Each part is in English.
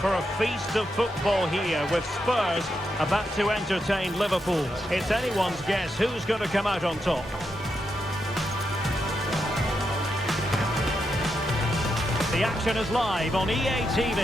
for a feast of football here with Spurs about to entertain Liverpool. It's anyone's guess who's going to come out on top. The action is live on EA TV.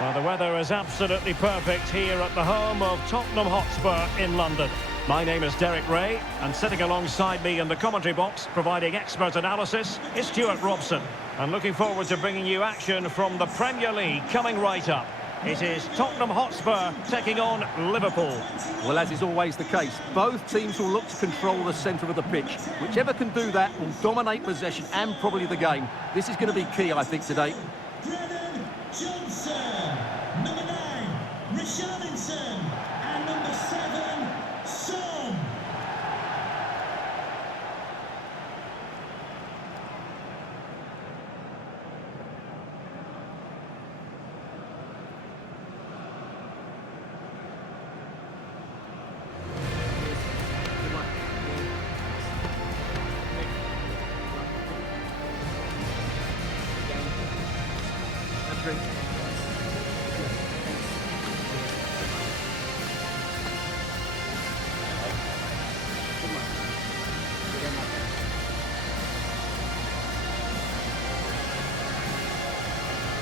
Well, the weather is absolutely perfect here at the home of Tottenham Hotspur in London. My name is Derek Ray, and sitting alongside me in the commentary box, providing expert analysis, is Stuart Robson. And looking forward to bringing you action from the Premier League coming right up. It is Tottenham Hotspur taking on Liverpool. Well, as is always the case, both teams will look to control the centre of the pitch. Whichever can do that will dominate possession and probably the game. This is going to be key, I think, today. Number 9, Richarlison, and number 7, Son.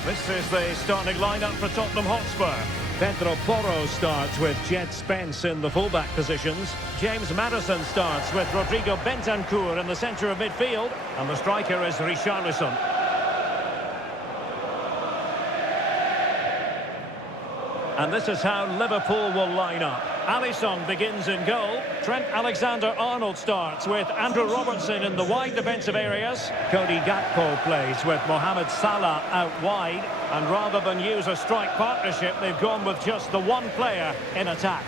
This is the starting lineup for Tottenham Hotspur. Pedro Porro starts with Jed Spence in the fullback positions. James Maddison starts with Rodrigo Bentancur in the centre of midfield. And the striker is Richarlison. And this is how Liverpool will line up. Alisson begins in goal. Trent Alexander-Arnold starts with Andrew Robertson in the wide defensive areas. Cody Gakpo plays with Mohamed Salah out wide. And rather than use a strike partnership, they've gone with just the one player in attack.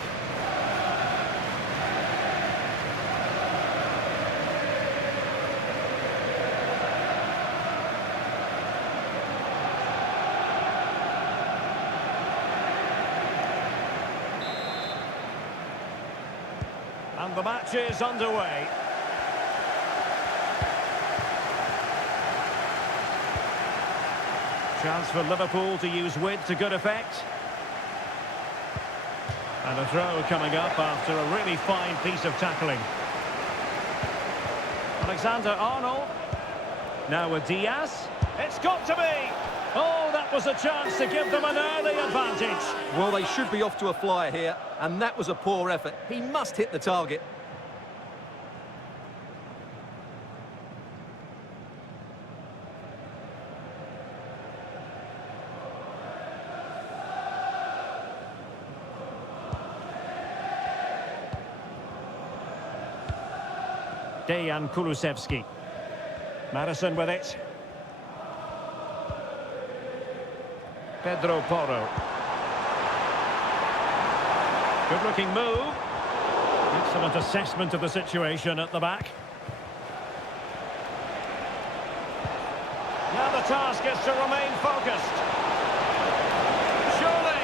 And the match is underway. Chance for Liverpool to use width to good effect. And a throw coming up after a really fine piece of tackling. Alexander-Arnold. Now with Diaz. It's got to be! Oh, that was a chance to give them an early advantage. Well, they should be off to a flyer here, and that was a poor effort. He must hit the target. Dejan Kulusevski. Maddison with it. Pedro Porro. Good-looking move. Excellent assessment of the situation at the back. Now the task is to remain focused. Surely.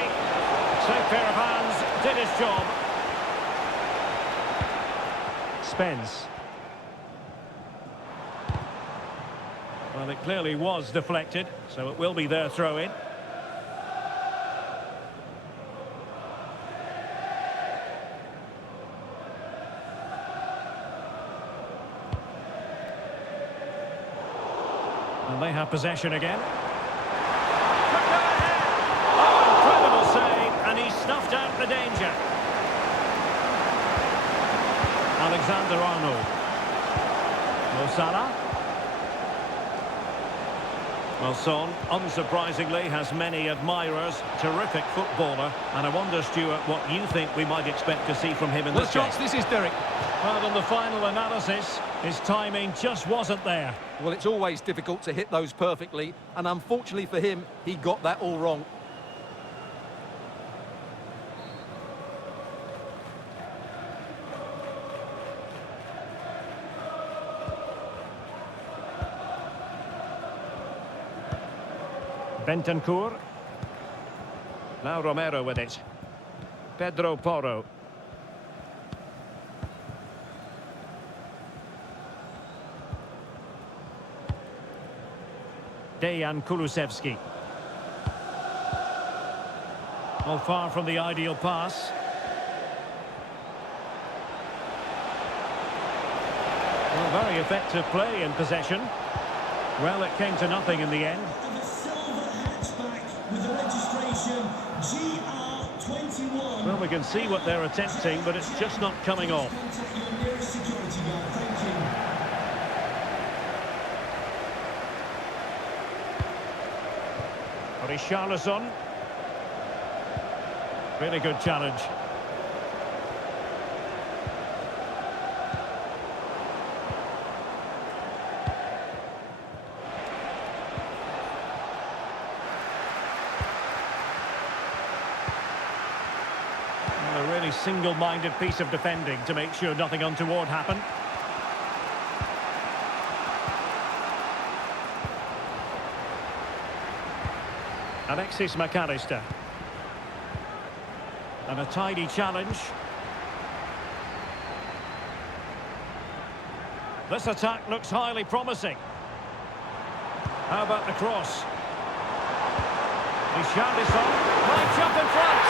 Safe pair of hands, did his job. Spence. Well, it clearly was deflected, so it will be their throw-in. And they have possession again. Could go ahead. Oh, incredible save, and he snuffed out the danger. Alexander-Arnold. Mo Salah. Well, Son, unsurprisingly, has many admirers. Terrific footballer. And I wonder, Stuart, what you think we might expect to see from him in this game. This is Derek. Well, in the final analysis, his timing just wasn't there. Well, it's always difficult to hit those perfectly, and unfortunately for him, he got that all wrong. Bentancur. Now Romero with it. Pedro Porro. Dejan Kulusevski. Well, far from the ideal pass. Well, very effective play in possession. Well, it came to nothing in the end. The silver hatchback with the registration GR21. Well, we can see what they're attempting, but it's just not coming off. Contact your nearest security guard. Thank you. Richarlison. Really good challenge. A really single-minded piece of defending to make sure nothing untoward happened. Alexis McAllister. And a tidy challenge. This attack looks highly promising. How about the cross? Richarlison lights up in front.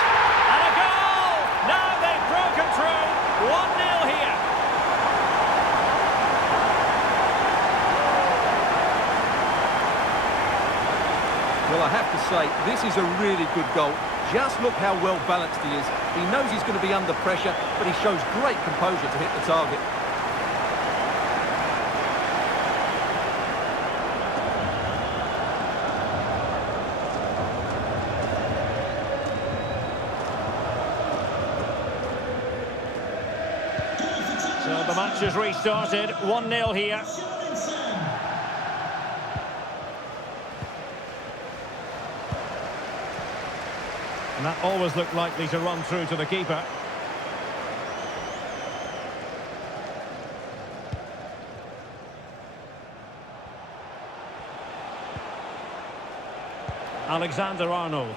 And a goal! Now they've broken through. 1-0 here. Well, I have to say, this is a really good goal. Just look how well balanced he is. He knows he's going to be under pressure, but he shows great composure to hit the target. So the match has restarted. 1-0 here. And that always looked likely to run through to the keeper. Alexander-Arnold.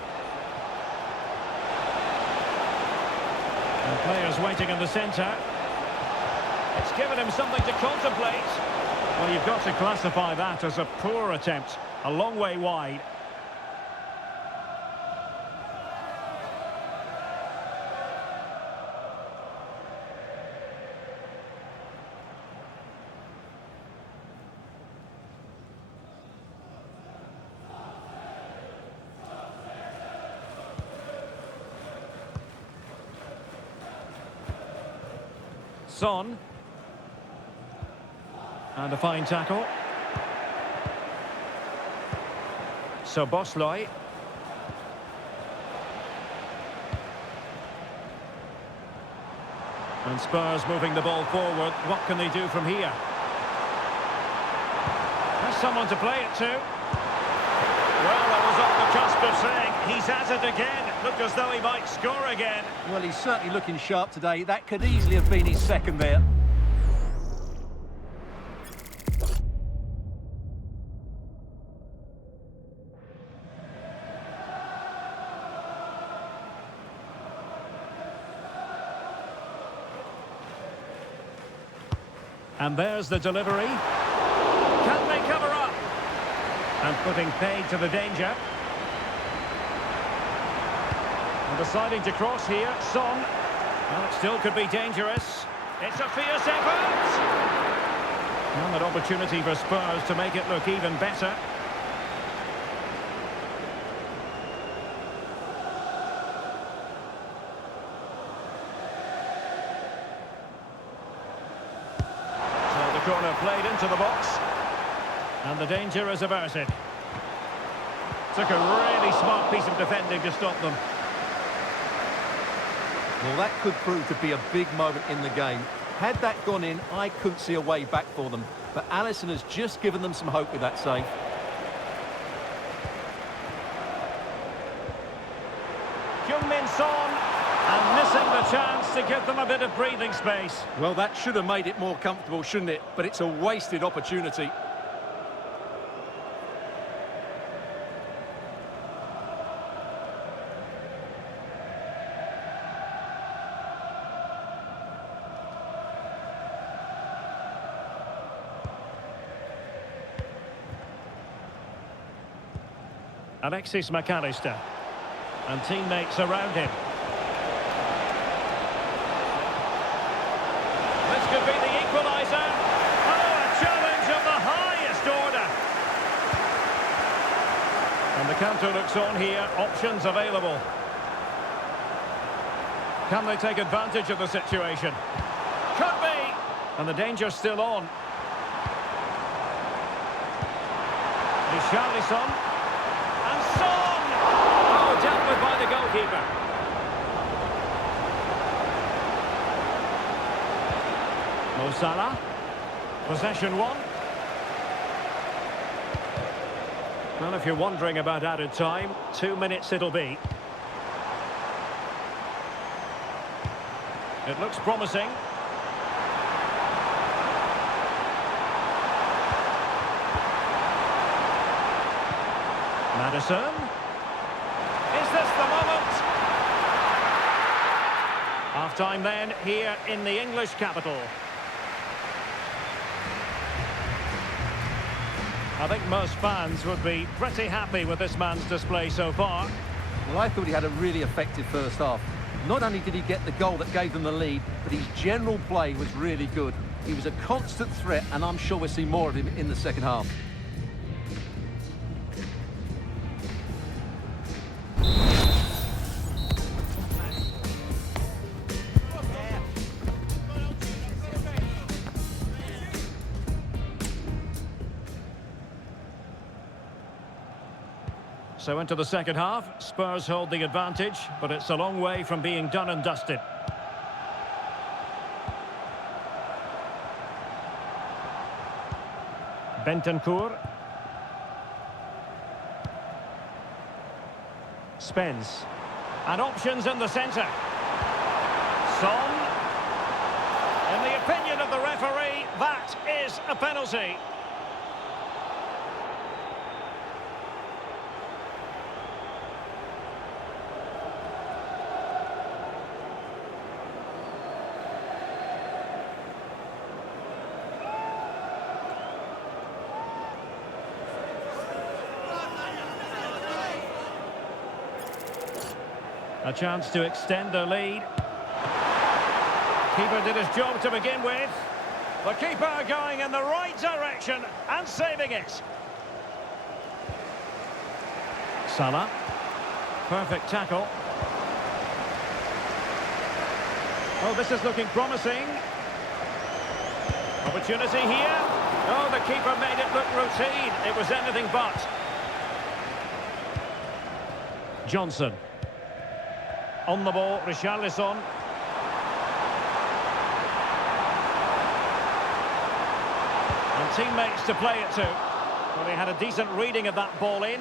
And players waiting in the centre. It's given him something to contemplate. Well, you've got to classify that as a poor attempt. A long way wide. Son. And a fine tackle. So Bosley. And Spurs moving the ball forward. What can they do from here? There's someone to play it to. Well, I was on the cusp of saying he's at it again. Looked as though he might score again. Well, he's certainly looking sharp today. That could easily have been his second there. And there's the delivery. Can they cover up? And putting paid to the danger. And deciding to cross here, Son. Well, it still could be dangerous. It's a fierce effort. And an opportunity for Spurs to make it look even better. Corner played into the box. And the danger is averted. Took a really smart piece of defending to stop them. Well, that could prove to be a big moment in the game. Had that gone in, I couldn't see a way back for them. But Alisson has just given them some hope with that save. Heung-min Son. And missing the chance to give them a bit of breathing space. Well, that should have made it more comfortable, shouldn't it? But it's a wasted opportunity. Alexis McAllister. And teammates around him. This could be the equaliser. Oh, a challenge of the highest order. And the counter looks on here. Options available. Can they take advantage of the situation? Could be. And the danger's still on. Richarlison. And Son! Oh, dealt with by the goalkeeper. Mo Salah. Possession one. Well, if you're wondering about added time, 2 minutes it'll be. It looks promising. Maddison. Is this the moment? Half-time then, here in the English capital. I think most fans would be pretty happy with this man's display so far. Well, I thought he had a really effective first half. Not only did he get the goal that gave them the lead, but his general play was really good. He was a constant threat, and I'm sure we'll see more of him in the second half. So into the second half, Spurs hold the advantage, but it's a long way from being done and dusted. Bentancur. Spence. And options in the centre. Son. In the opinion of the referee, that is a penalty. A chance to extend their lead. Keeper did his job to begin with. The keeper going in the right direction and saving it. Salah. Perfect tackle. Oh, this is looking promising. Opportunity here. Oh, the keeper made it look routine. It was anything but. Johnson. On the ball, Richarlison. And teammates to play it to. Well, they had a decent reading of that ball in.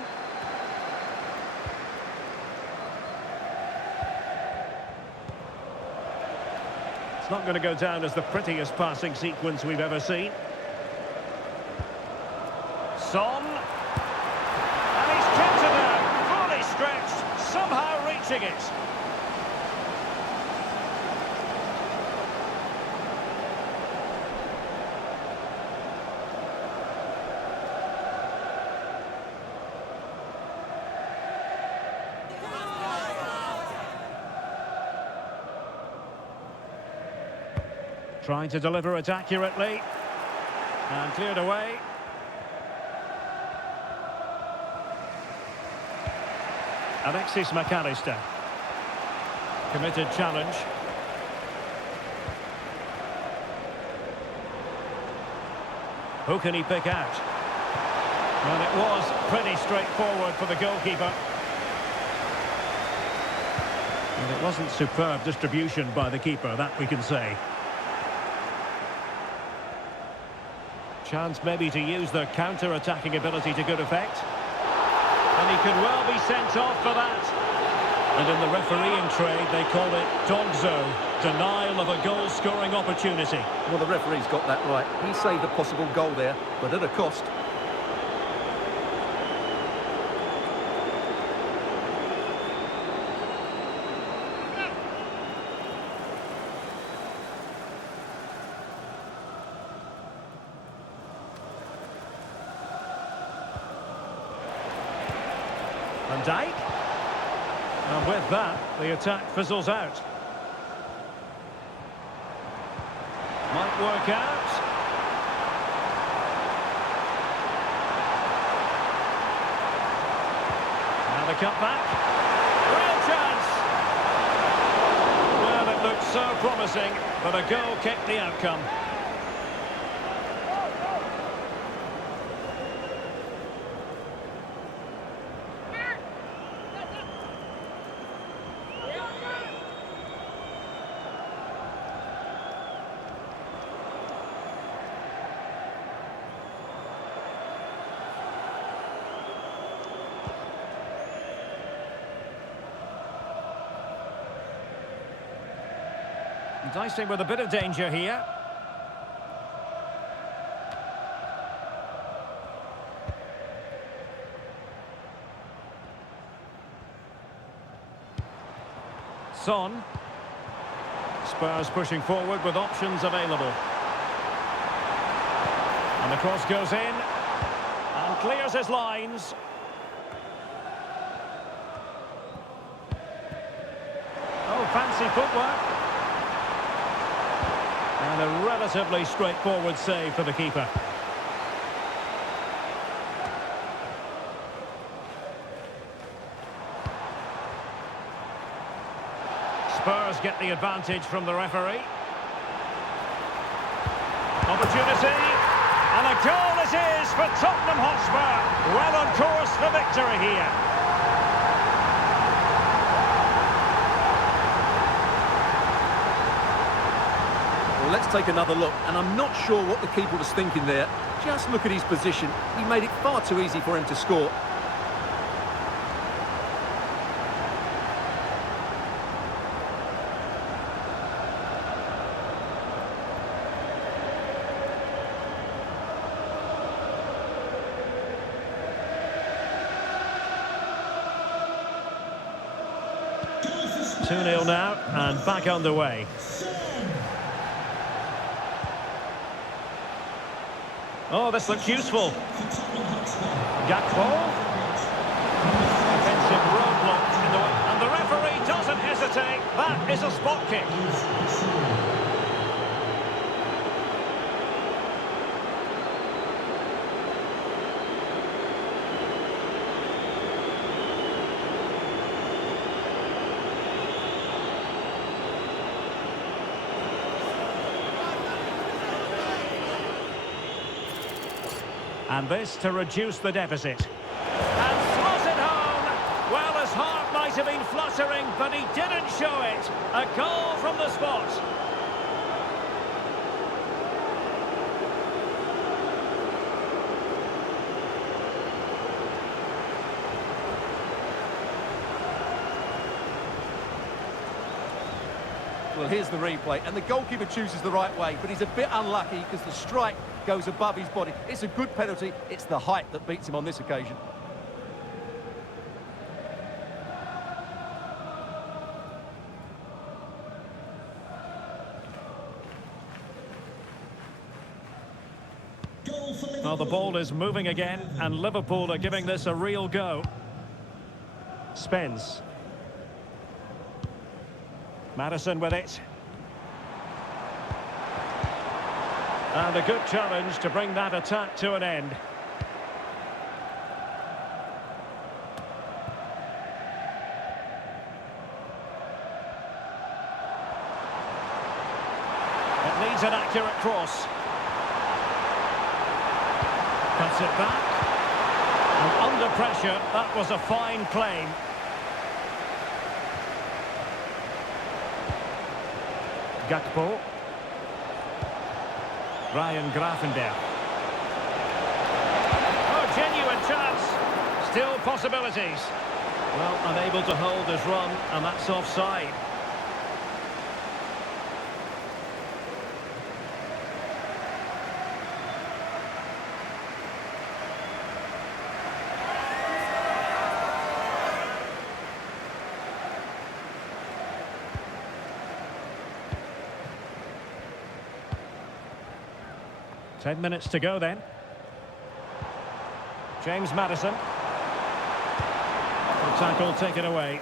It's not going to go down as the prettiest passing sequence we've ever seen. Son. And he's kept it there, fully stretched, somehow reaching it. Trying to deliver it accurately. And cleared away. Alexis McAllister. Committed challenge. Who can he pick out? Well, it was pretty straightforward for the goalkeeper. And it wasn't superb distribution by the keeper, that we can say. Chance maybe to use their counter-attacking ability to good effect. And he could well be sent off for that. And in the refereeing trade, they call it dogzo, denial of a goal-scoring opportunity. Well, the referee's got that right. He saved a possible goal there, but at a cost. Van Dijk. And with that, the attack fizzles out. Might work out. And the cutback. Real chance! Well, it looked so promising, but a goal kept the outcome. Dicing with a bit of danger here. Son. Spurs pushing forward with options available. And the cross goes in and clears his lines. Oh, fancy footwork. And a relatively straightforward save for the keeper. Spurs get the advantage from the referee. Opportunity. And a goal it is for Tottenham Hotspur. Well on course for victory here. Let's take another look, and I'm not sure what the keeper was thinking there. Just look at his position. He made it far too easy for him to score. Goal for 2-0 now, and back underway. Oh, this looks useful. Gakpo. Defensive roadblock in the way. And the referee doesn't hesitate. That is a spot kick. And this to reduce the deficit. And slots it home. Well, his heart might have been fluttering, but he didn't show it. A goal from the spot. Well, here's the replay, and the goalkeeper chooses the right way, but he's a bit unlucky because the strike goes above his body. It's a good penalty. It's the height that beats him on this occasion. goal for Liverpool. Well, the ball is moving again, and Liverpool are giving this a real go. Spence. Maddison with it. And a good challenge to bring that attack to an end. It needs an accurate cross. Cuts it back. And under pressure, that was a fine claim. Gakpo. Ryan Grafenberg. Oh, genuine chance. Still possibilities. Well, unable to hold his run, and that's offside. Ten minutes to go then. James Maddison. Tackle taken away.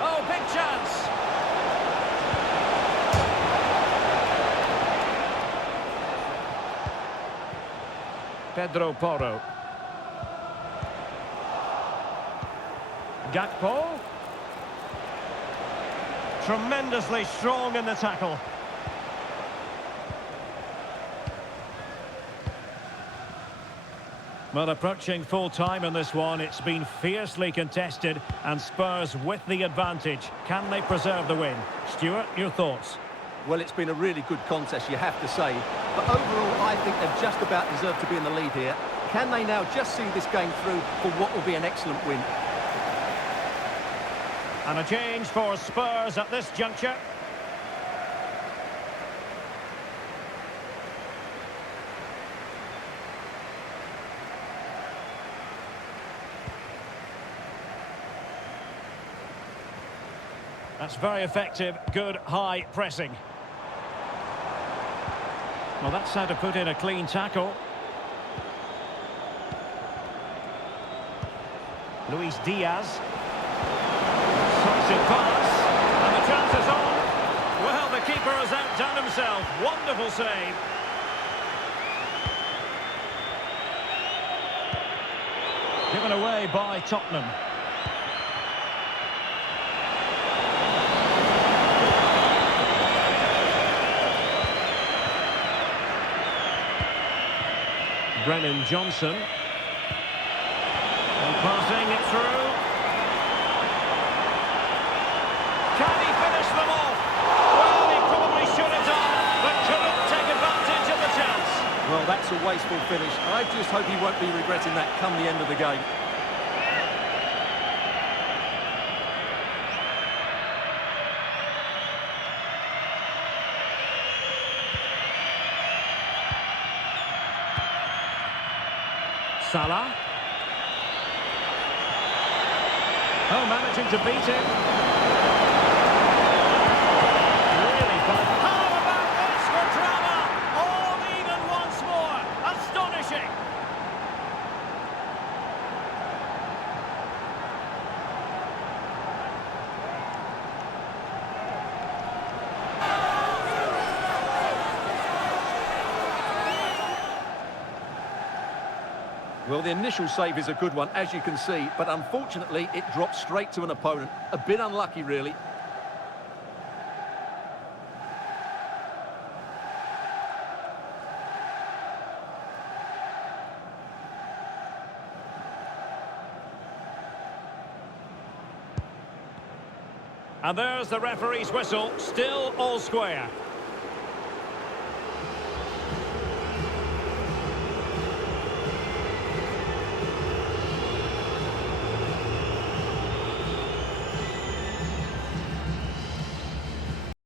Oh, big chance! Pedro Porro. Gakpo. Tremendously strong in the tackle. Well, approaching full time in this one, it's been fiercely contested and Spurs with the advantage. Can they preserve the win? Stuart, your thoughts? Well, it's been a really good contest, you have to say. But overall, I think they've just about deserved to be in the lead here. Can they now just see this game through for what will be an excellent win? And a change for Spurs at this juncture. That's very effective, good high pressing. Well, that's how to put in a clean tackle. Luis Diaz. Decisive pass. And the chance is on. Well, the keeper has outdone himself. Wonderful save. Given away by Tottenham. Brennan Johnson. And passing it through. Can he finish them off? Well, he probably should have done, but couldn't take advantage of the chance. Well, that's a wasteful finish. I just hope he won't be regretting that come the end of the game. Salah. Oh, managing to beat him. Really fun. How about this for drama? All even once more. Astonishing. Well, the initial save is a good one, as you can see, but unfortunately it dropped straight to an opponent. A bit unlucky, really. And there's the referee's whistle, still all square.